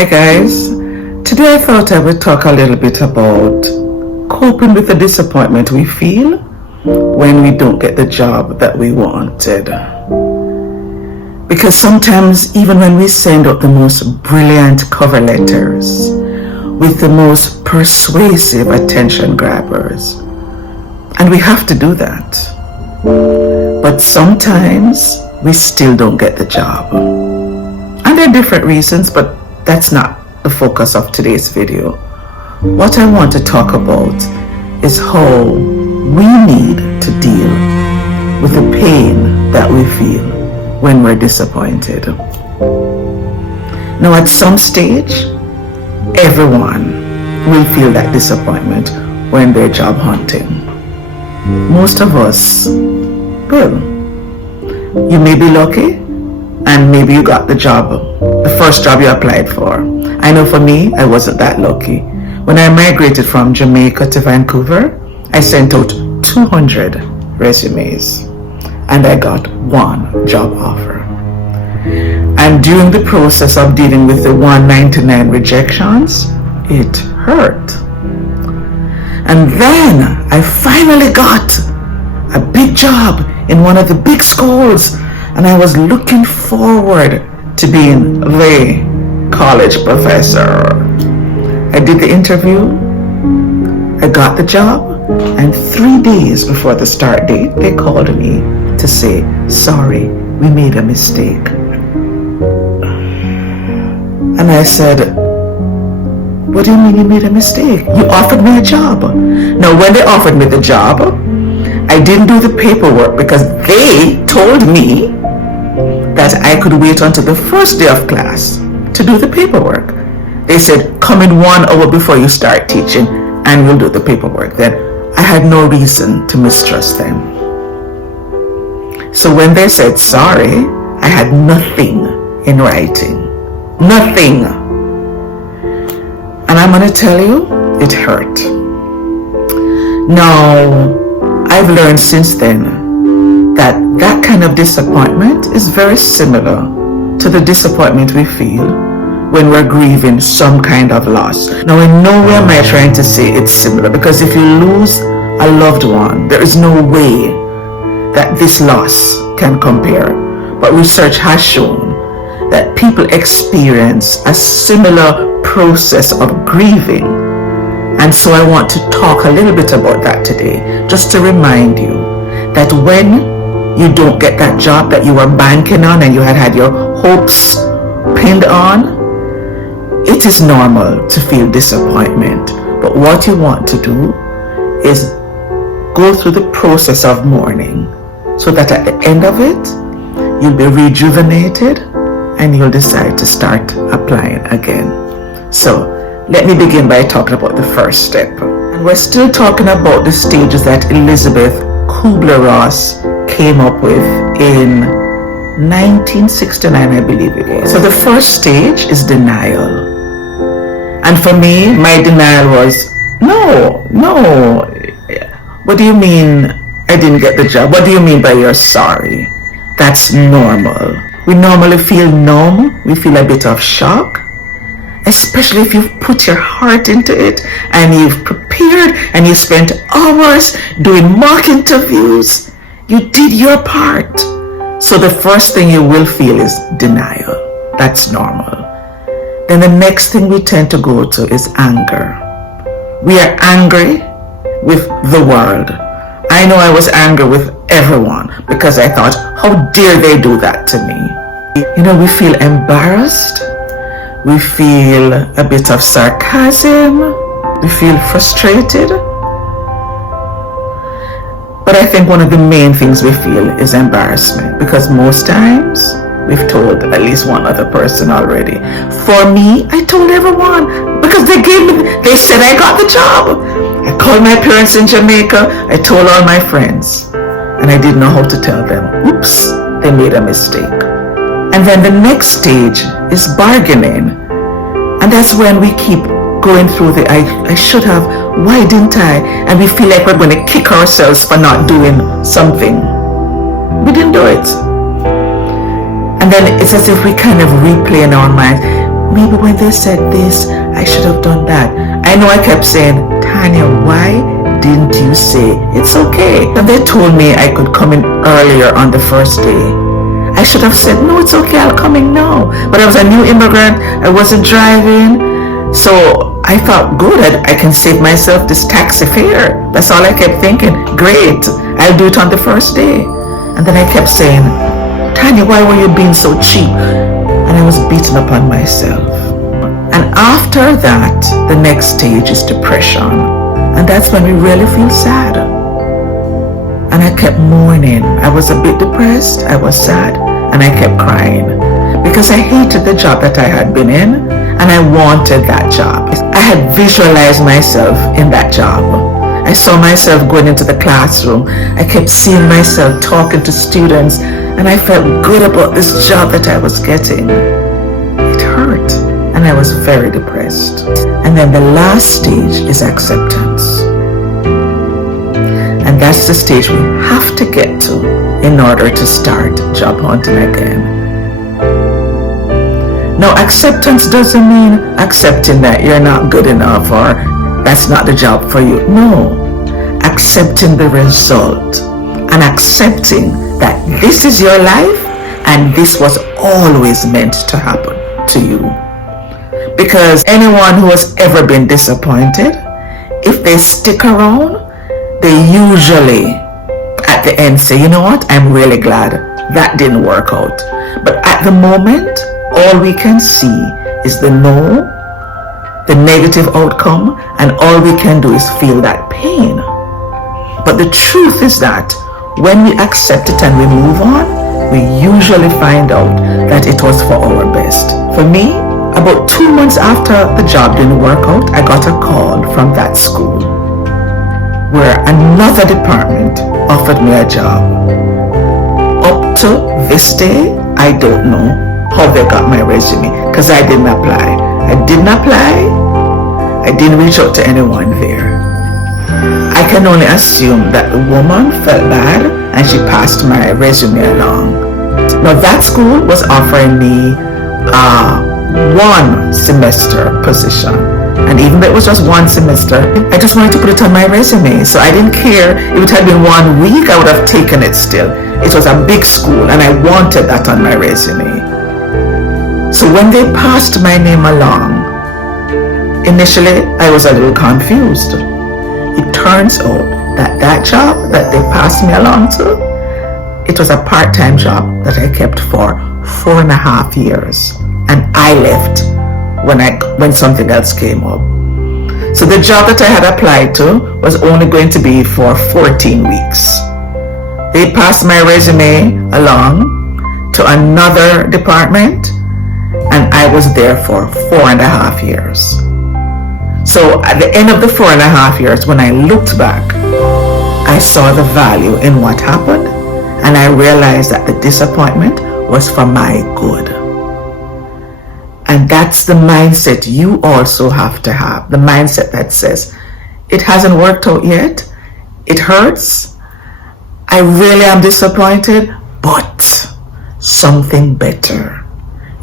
Hi guys, today I thought I would talk a little bit about coping with the disappointment we feel when we don't get the job that we wanted. Because sometimes even when we send out the most brilliant cover letters with the most persuasive attention grabbers, and we have to do that, but sometimes we still don't get the job. And there are different reasons, but that's not the focus of today's video. What I want to talk about is how we need to deal with the pain that we feel when we're disappointed. Now, at some stage, everyone will feel that disappointment when they're job hunting. Most of us will. You may be lucky, and maybe you got the job, the first job you applied for. I know for me, I wasn't that lucky. When I migrated from Jamaica to Vancouver, I sent out 200 resumes and I got one job offer. And during the process of dealing with the 199 rejections, it hurt. And then I finally got a big job in one of the big schools, and I was looking forward to being the college professor. I did the interview, I got the job, and 3 days before the start date, they called me to say, sorry, we made a mistake. And I said, what do you mean you made a mistake? You offered me a job. Now, when they offered me the job, I didn't do the paperwork because they told me that I could wait until the first day of class to do the paperwork. They said, come in 1 hour before you start teaching and we'll do the paperwork. Then I had no reason to mistrust them. So when they said sorry, I had nothing in writing. Nothing. And I'm going to tell you, it hurt. Now, I've learned since then that kind of disappointment is very similar to the disappointment we feel when we're grieving some kind of loss. Now, in no way am I trying to say it's similar, because if you lose a loved one, there is no way that this loss can compare. But research has shown that people experience a similar process of grieving. And so I want to talk a little bit about that today, just to remind you that when you don't get that job that you were banking on and you had your hopes pinned on, it is normal to feel disappointment. But what you want to do is go through the process of mourning so that at the end of it, you'll be rejuvenated and you'll decide to start applying again. So let me begin by talking about the first step. And we're still talking about the stages that Elizabeth Kubler-Ross came up with in 1969, I believe it was. So the first stage is denial. And for me, my denial was, no. What do you mean I didn't get the job? What do you mean by you're sorry? That's normal. We normally feel numb. We feel a bit of shock, especially if you've put your heart into it and you've prepared and you spent hours doing mock interviews. You did your part. So the first thing you will feel is denial. That's normal. Then the next thing we tend to go to is anger. We are angry with the world. I know I was angry with everyone because I thought, how dare they do that to me? You know, we feel embarrassed. We feel a bit of sarcasm. We feel frustrated. But I think one of the main things we feel is embarrassment, because most times we've told at least one other person already. For me, I told everyone because they said I got the job. I called my parents in Jamaica. I told all my friends, and I didn't know how to tell them. Oops, they made a mistake. And then the next stage is bargaining. And that's when we keep going through the I should have, why didn't I? And we feel like we're going to kick ourselves for not doing something. We didn't do it. And then it's as if we kind of replay in our minds, maybe when they said this, I should have done that. I know I kept saying, Tanya, why didn't you say it's okay? And they told me I could come in earlier on the first day. I should have said, no, it's okay, I'll come in now. But I was a new immigrant, I wasn't driving. So I thought, good, I can save myself this taxi fare. That's all I kept thinking. Great, I'll do it on the first day. And then I kept saying, Tanya, why were you being so cheap? And I was beaten up on myself. And after that, the next stage is depression. And that's when we really feel sad. And I kept mourning. I was a bit depressed, I was sad, and I kept crying. Because I hated the job that I had been in, and I wanted that job. I had visualized myself in that job. I saw myself going into the classroom. I kept seeing myself talking to students, and I felt good about this job that I was getting. It hurt, and I was very depressed. And then the last stage is acceptance. And that's the stage we have to get to in order to start job hunting again. Now, acceptance doesn't mean accepting that you're not good enough or that's not the job for you. No, accepting the result and accepting that this is your life and this was always meant to happen to you. Because anyone who has ever been disappointed, if they stick around, they usually at the end say, you know what, I'm really glad that didn't work out. But at the moment, all we can see is the no, the negative outcome, and all we can do is feel that pain. But the truth is that when we accept it and we move on, we usually find out that it was for our best. For me, about 2 months after the job didn't work out, I got a call from that school where another department offered me a job. Up to this day, I don't know how they got my resume because I didn't apply. I didn't reach out to anyone there. I can only assume that the woman felt bad and she passed my resume along. Now that school was offering me a 1 semester position, and even though it was just 1 semester, I just wanted to put it on my resume. So I didn't care if it had been 1 week, I would have taken it still. It was a big school and I wanted that on my resume. So when they passed my name along, initially I was a little confused. It turns out that that job that they passed me along to, it was a part-time job that I kept for 4.5 years. And I left when something else came up. So the job that I had applied to was only going to be for 14 weeks. They passed my resume along to another department, and I was there for 4.5 years. So at the end of the 4.5 years, when I looked back, I saw the value in what happened, and I realized that the disappointment was for my good. And that's the mindset you also have to have. The mindset that says, it hasn't worked out yet, it hurts, I really am disappointed, but something better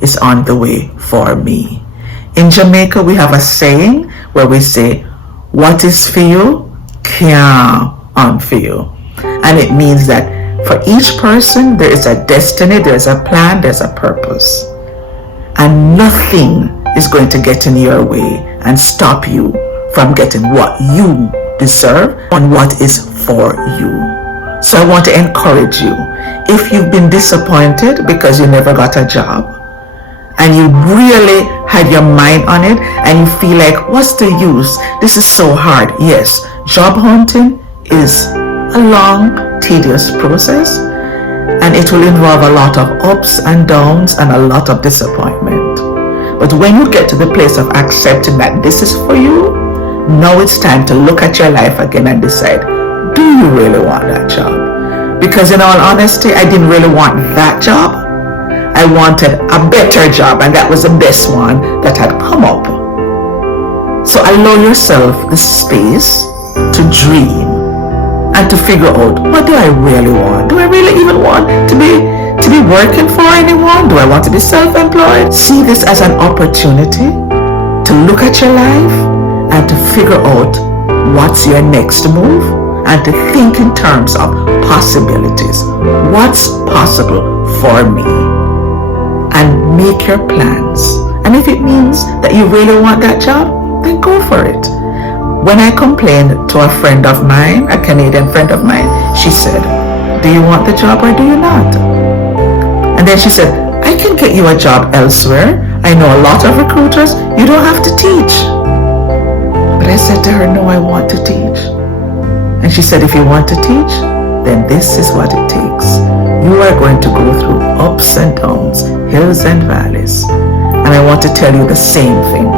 is on the way for me. In Jamaica, we have a saying where we say, what is for you, can't unfor you. And it means that for each person, there is a destiny, there's a plan, there's a purpose. And nothing is going to get in your way and stop you from getting what you deserve and what is for you. So I want to encourage you, if you've been disappointed because you never got a job, and you really had your mind on it, and you feel like, what's the use? This is so hard. Yes, job hunting is a long, tedious process, and it will involve a lot of ups and downs and a lot of disappointment. But when you get to the place of accepting that this is for you, now it's time to look at your life again and decide, do you really want that job? Because in all honesty, I didn't really want that job. I wanted a better job, and that was the best one that had come up. So allow yourself the space to dream and to figure out, what do I really want? Do I really even want to be to be working for anyone? Do I want to be self-employed? See this as an opportunity to look at your life and to figure out what's your next move and to think in terms of possibilities. What's possible for me? And make your plans. And if it means that you really want that job, then go for it. When I complained to a friend of mine, a Canadian friend of mine, she said, do you want the job or do you not? And then she said, I can get you a job elsewhere. I know a lot of recruiters. You don't have to teach. But I said to her, no, I want to teach. And she said, if you want to teach, then this is what it takes. You are going to go through ups and downs, hills and valleys. And I want to tell you the same thing.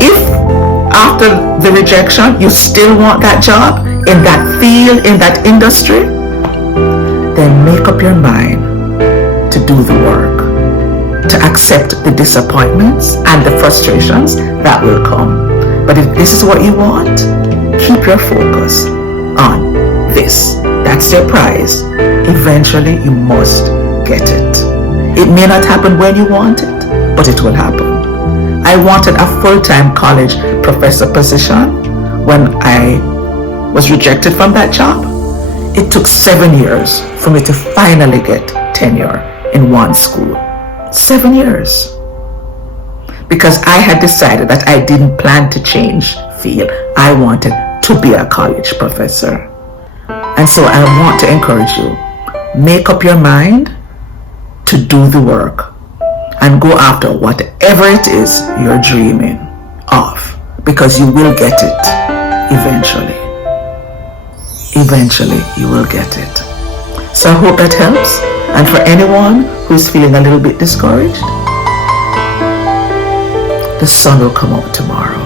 If after the rejection, you still want that job in that field, in that industry, then make up your mind to do the work, to accept the disappointments and the frustrations that will come. But if this is what you want, keep your focus on this. That's your prize. Eventually, you must get it. It may not happen when you want it, but it will happen. I wanted a full-time college professor position when I was rejected from that job. It took 7 years for me to finally get tenure in one school. 7 years. Because I had decided that I didn't plan to change field. I wanted to be a college professor. And so I want to encourage you, make up your mind to do the work and go after whatever it is you're dreaming of, because you will get it eventually. Eventually you will get it. So I hope that helps. And for anyone who is feeling a little bit discouraged, the sun will come out tomorrow.